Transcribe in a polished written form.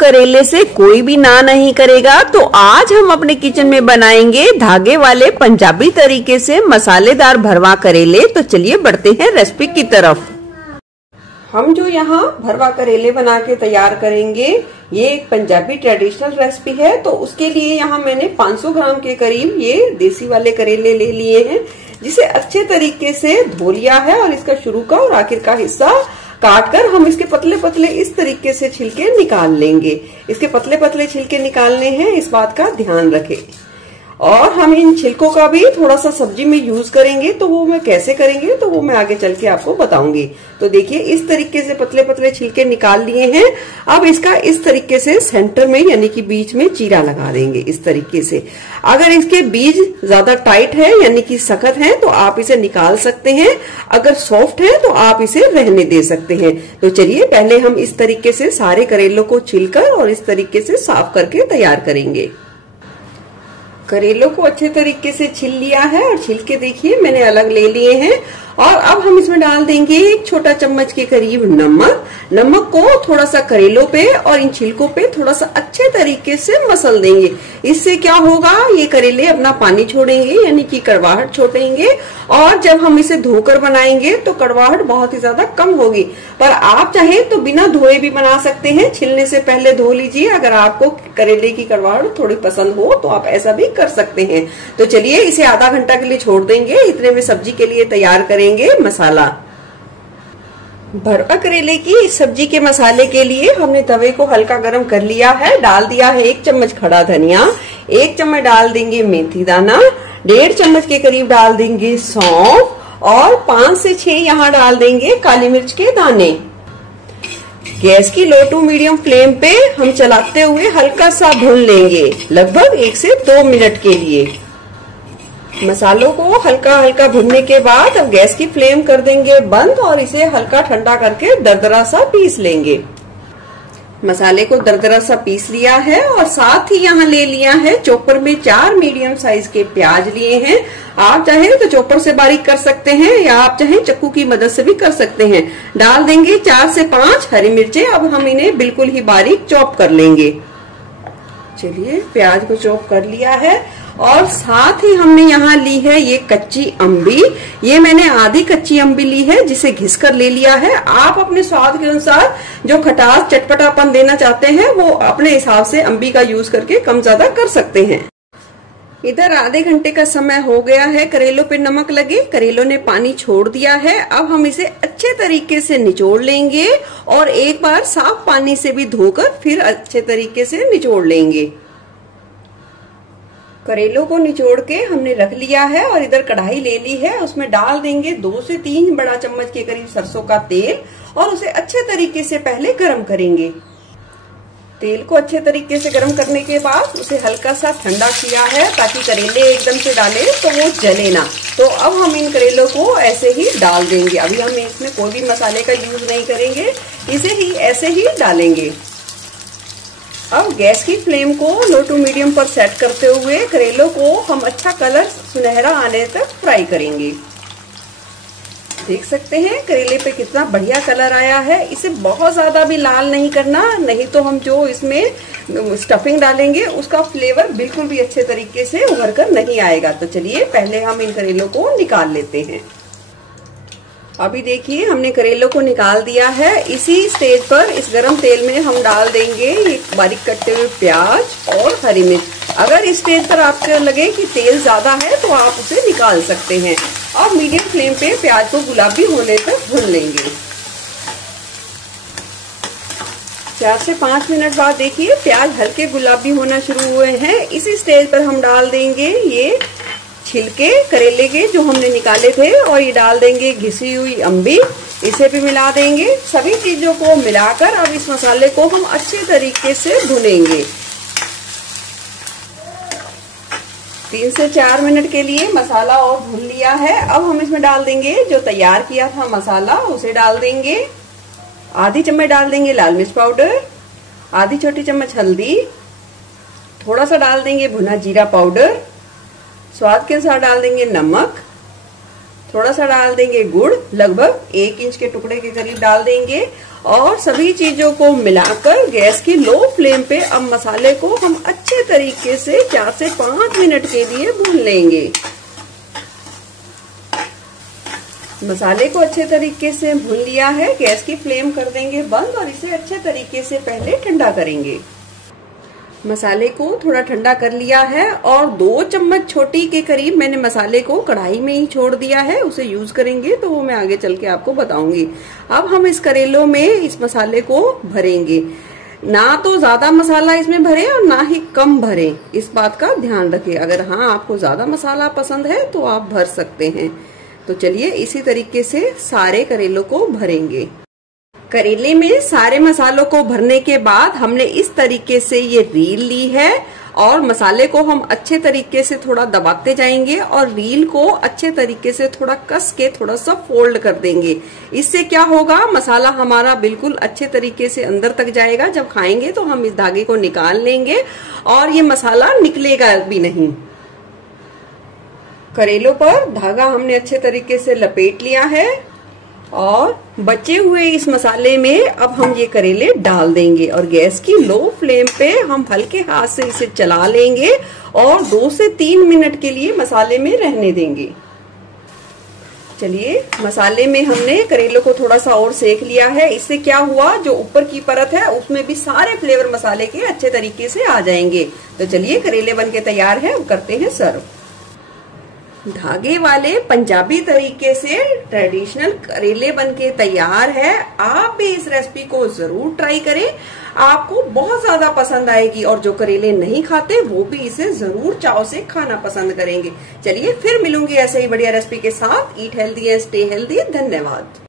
करेले से कोई भी ना नहीं करेगा। तो आज हम अपने किचन में बनाएंगे धागे वाले पंजाबी तरीके से मसालेदार भरवा करेले। तो चलिए बढ़ते हैं रेसिपी की तरफ। हम जो यहाँ भरवा करेले बना के तैयार करेंगे, ये एक पंजाबी ट्रेडिशनल रेसिपी है। तो उसके लिए यहाँ मैंने 500 ग्राम के करीब ये देसी वाले करेले ले लिए हैं, जिसे अच्छे तरीके से धो लिया है और इसका शुरू का और आखिर का हिस्सा काट कर हम इसके पतले पतले इस तरीके से छिलके निकाल लेंगे। इसके पतले पतले छिलके निकालने हैं, इस बात का ध्यान रखें। और हम इन छिलकों का भी थोड़ा सा सब्जी में यूज करेंगे, तो वो मैं कैसे करेंगे तो वो मैं आगे चल के आपको बताऊंगी। तो देखिए इस तरीके से पतले पतले छिलके निकाल लिए हैं। अब इसका इस तरीके से सेंटर में यानी कि बीच में चीरा लगा देंगे इस तरीके से। अगर इसके बीज ज्यादा टाइट है यानी कि सख्त है तो आप इसे निकाल सकते हैं, अगर सॉफ्ट है तो आप इसे रहने दे सकते हैं। तो चलिए पहले हम इस तरीके से सारे करेलों को छिलकर और इस तरीके से साफ करके तैयार करेंगे। करेलों को अच्छे तरीके से छिल लिया है और छिलके देखिए मैंने अलग ले लिए हैं। और अब हम इसमें डाल देंगे 1 छोटा चम्मच के करीब नमक। नमक को थोड़ा सा करेलों पे और इन छिलकों पे थोड़ा सा अच्छे तरीके से मसल देंगे। इससे क्या होगा, ये करेले अपना पानी छोड़ेंगे यानी कि कड़वाहट छोड़ेंगे। और जब हम इसे धोकर बनाएंगे तो कड़वाहट बहुत ही ज्यादा कम होगी। पर आप चाहे तो बिना धोए भी बना सकते हैं, छिलने से पहले धो लीजिए। अगर आपको करेले की कड़वाहट थोड़ी पसंद हो तो आप ऐसा भी कर सकते हैं। तो चलिए इसे आधा घंटा के लिए छोड़ देंगे। इतने में सब्जी के लिए तैयार करेंगे मसाला। भरवा करेले की सब्जी के मसाले के लिए हमने तवे को हल्का गर्म कर लिया है। डाल दिया है 1 चम्मच खड़ा धनिया, 1 चम्मच डाल देंगे मेथी दाना, 1.5 चम्मच के करीब डाल देंगे सौंफ और 5 से 6 यहाँ डाल देंगे काली मिर्च के दाने। गैस की लो टू मीडियम फ्लेम पे हम चलाते हुए हल्का सा भून लेंगे, लगभग 1 से 2 मिनट के लिए। मसालों को हल्का हल्का भुनने के बाद अब गैस की फ्लेम कर देंगे बंद और इसे हल्का ठंडा करके दरदरा सा पीस लेंगे। मसाले को दरदरा सा पीस लिया है और साथ ही यहाँ ले लिया है चॉपर में 4 मीडियम साइज के प्याज लिए हैं। आप चाहे तो चॉपर से बारीक कर सकते हैं या आप चाहे चक्कू की मदद से भी कर सकते हैं। डाल देंगे 4 से 5 हरी मिर्चें। अब हम इन्हें बिल्कुल ही बारीक चॉप कर लेंगे। चलिए प्याज को चॉप कर लिया है और साथ ही हमने यहाँ ली है ये कच्ची अम्बी। ये मैंने आधी कच्ची अम्बी ली है जिसे घिस कर ले लिया है। आप अपने स्वाद के अनुसार जो खटास चटपटापन देना चाहते हैं वो अपने हिसाब से अम्बी का यूज करके कम ज्यादा कर सकते हैं। इधर आधे घंटे का समय हो गया है, करेलों पे नमक लगे, करेलों ने पानी छोड़ दिया है। अब हम इसे अच्छे तरीके से निचोड़ लेंगे और एक बार साफ पानी से भी धोकर फिर अच्छे तरीके से निचोड़ लेंगे। करेलों को निचोड़ के हमने रख लिया है और इधर कढ़ाई ले ली है, उसमें डाल देंगे 2 से 3 बड़ा चम्मच के करीब सरसों का तेल और उसे अच्छे तरीके से पहले गरम करेंगे। तेल को अच्छे तरीके से गरम करने के बाद उसे हल्का सा ठंडा किया है ताकि करेले एकदम से डालें तो वो जले ना। तो अब हम इन करेलों को ऐसे ही डाल देंगे। अभी हम इसमें कोई भी मसाले का यूज नहीं करेंगे, इसे ही ऐसे ही डालेंगे। अब गैस की फ्लेम को लो टू मीडियम पर सेट करते हुए करेलों को हम अच्छा कलर सुनहरा आने तक फ्राई करेंगे। देख सकते हैं करेले पे कितना बढ़िया कलर आया है। इसे बहुत ज्यादा भी लाल नहीं करना, नहीं तो हम जो इसमें स्टफिंग डालेंगे उसका फ्लेवर बिल्कुल भी अच्छे तरीके से उभर कर नहीं आएगा। तो चलिए पहले हम इन करेलों को निकाल लेते हैं। अभी देखिए हमने करेलों को निकाल दिया है। इसी स्टेज पर इस गरम तेल में हम डाल देंगे ये बारीक कटे हुए प्याज और हरी मिर्च। अगर इस स्टेज पर आपको लगे कि तेल ज्यादा है तो आप उसे निकाल सकते हैं। और मीडियम फ्लेम पे प्याज को गुलाबी होने तक भून लेंगे। 4 से 5 मिनट बाद देखिए प्याज हल्के गुलाबी होना शुरू हुए हैं। इसी स्टेज पर हम डाल देंगे ये छिलके करेले के जो हमने निकाले थे और ये डाल देंगे घिसी हुई अम्बी, इसे भी मिला देंगे। सभी चीजों को मिलाकर अब इस मसाले को हम अच्छे तरीके से भुनेंगे। 3 से 4 मिनट के लिए मसाला और भून लिया है। अब हम इसमें डाल देंगे जो तैयार किया था मसाला, उसे डाल देंगे। आधी चम्मच डाल देंगे लाल मिर्च पाउडर, आधी छोटी चम्मच हल्दी, थोड़ा सा डाल देंगे भुना जीरा पाउडर, स्वाद के अनुसार डाल देंगे नमक, थोड़ा सा डाल देंगे गुड़, लगभग 1 इंच के टुकड़े के करीब डाल देंगे और सभी चीजों को मिलाकर गैस की लो फ्लेम पे अब मसाले को हम अच्छे तरीके से 4 से 5 मिनट के लिए भून लेंगे। मसाले को अच्छे तरीके से भून लिया है, गैस की फ्लेम कर देंगे बंद और इसे अच्छे तरीके से पहले ठंडा करेंगे। मसाले को थोड़ा ठंडा कर लिया है और 2 चम्मच छोटी के करीब मैंने मसाले को कढ़ाई में ही छोड़ दिया है। उसे यूज करेंगे तो वो मैं आगे चल के आपको बताऊंगी। अब हम इस करेलों में इस मसाले को भरेंगे, ना तो ज्यादा मसाला इसमें भरे और ना ही कम भरे, इस बात का ध्यान रखें। अगर हाँ आपको ज्यादा मसाला पसंद है तो आप भर सकते हैं। तो चलिए इसी तरीके से सारे करेलों को भरेंगे। करेले में सारे मसालों को भरने के बाद हमने इस तरीके से ये रील ली है और मसाले को हम अच्छे तरीके से थोड़ा दबाते जाएंगे और रील को अच्छे तरीके से थोड़ा कस के थोड़ा सा फोल्ड कर देंगे। इससे क्या होगा, मसाला हमारा बिल्कुल अच्छे तरीके से अंदर तक जाएगा। जब खाएंगे तो हम इस धागे को निकाल लेंगे और ये मसाला निकलेगा भी नहीं। करेलों पर धागा हमने अच्छे तरीके से लपेट लिया है और बचे हुए इस मसाले में अब हम ये करेले डाल देंगे और गैस की लो फ्लेम पे हम हल्के हाथ से इसे चला लेंगे और 2 से 3 मिनट के लिए मसाले में रहने देंगे। चलिए मसाले में हमने करेलों को थोड़ा सा और सेक लिया है। इससे क्या हुआ, जो ऊपर की परत है उसमें भी सारे फ्लेवर मसाले के अच्छे तरीके से आ जाएंगे। तो चलिए करेले बनके तैयार है, करते हैं सर्व। धागे वाले पंजाबी तरीके से ट्रेडिशनल करेले बनके तैयार है। आप भी इस रेसिपी को जरूर ट्राई करें, आपको बहुत ज्यादा पसंद आएगी और जो करेले नहीं खाते वो भी इसे जरूर चाव से खाना पसंद करेंगे। चलिए फिर मिलूंगी ऐसे ही बढ़िया रेसिपी के साथ। Eat healthy and stay healthy. धन्यवाद।